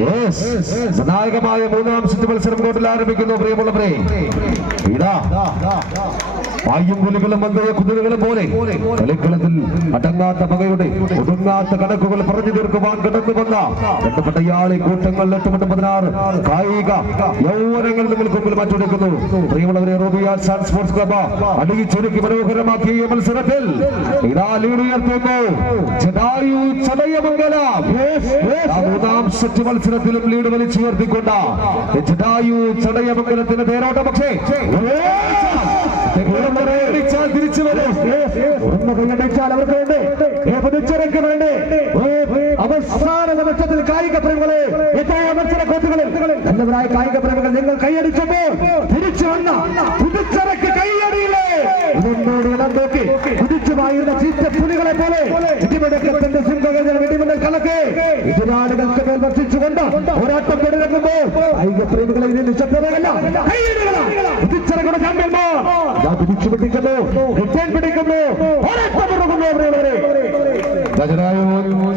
നിർണായകമായ മൂന്നാം സെറ്റ് മത്സരം കോർട്ടിൽ ആരംഭിക്കുന്നു. പ്രിയമുള്ളവരെ, ഇതാ പായും പുലികളും മന്ദയ കുതിരകളും പോലെ കളിക്കളത്തിൽ അടങ്ങാത്ത പകയുടെ ഒടുങ്ങാത്ത കണക്കുകൾ പറഞ്ഞു തീർക്കുവാൻ കടന്നു വന്ന രണ്ട് പടയാളി കൂട്ടങ്ങൾ 8-16 കായിക യൗവനങ്ങൾ നിങ്ങൾക്ക് മുമ്പിൽ മാറ്റിയെടുക്കുന്നു. പ്രിയമുള്ളവരെ, Ruby arts and sports club അടിച്ചുരുക്കി മനോഹരമാക്കിയ ഈ മത്സരത്തിൽ ഇതാ ലീഡ് ഉയർത്തുന്നു ജടായു ചടയമംഗലം. മൂന്നാം സെറ്റ് മത്സരത്തിലും ലീഡ് വലിച്ചുയർത്തിക്കൊണ്ട് ജടായു ചടയമംഗലത്തിന്റെ തേരോട്ടം. പക്ഷേ തിരിച്ചു വരും. കൈയടിച്ചാൽ അവർക്ക് വേണ്ടി അവസാന നിമിഷത്തിൽ കായിക പ്രേമികളെ, എത്രയോ മത്സര കോട്ടുകളിൽ നല്ലവരായ കായിക പ്രേമികൾ നിങ്ങൾ കൈയടിച്ചപ്പോൾ തിരിച്ചു വന്ന കുതിച്ചിറക്ക് കൈയടിയില്ലേ ഇതൊന്നോട് ഇടം നോക്കി കുതിച്ചുമായിരുന്ന ചീറ്റ പുലികളെ പോലെ ഇടിമുഴക്കത്തിന്റെ സിംഹഗജനം ഇടിമുന്നൽ കലക്ക് എതിരാളികൾക്ക് മേൽ വർഷിച്ചുകൊണ്ട് പോരാട്ടം തുടങ്ങുമ്പോൾ കായിക പ്രേമികളെ ഇതിൽ നിശബ്ദമല്ല കുതിച്ചിറക്കുന്ന ചാമ്പ്യന്മാർ പിടിച്ചു പിടിക്കുന്നു, റിട്ടേൺ പിടിക്കുന്നു,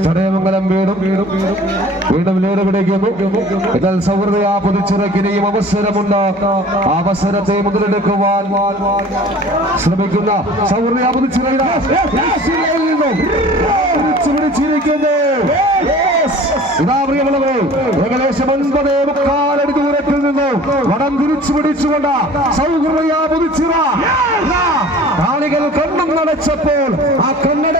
ചടയമംഗലം വീണ്ടും ലീഡ് പിടിക്കുന്നു. എന്നാൽ സൗഹൃദ പുതുച്ചിറക്കിനെയും അവസരമുണ്ട്. അവസരത്തെ മുതലെടുക്കുവാൻ ശ്രമിക്കുന്ന സൗഹൃദ പുതുച്ചിറക്കിനെ പിടിച്ചിരിക്കുന്നു. ഏകദേശം 9.25 അടി ദൂരത്തിൽ നിന്ന് വടം തിരിച്ചു പിടിച്ചുകൊണ്ട് സൗഹൃദ പുതുച്ചിറ കാണികൾ കണ്ണും നടച്ചപ്പോൾ ആ കണ്ണട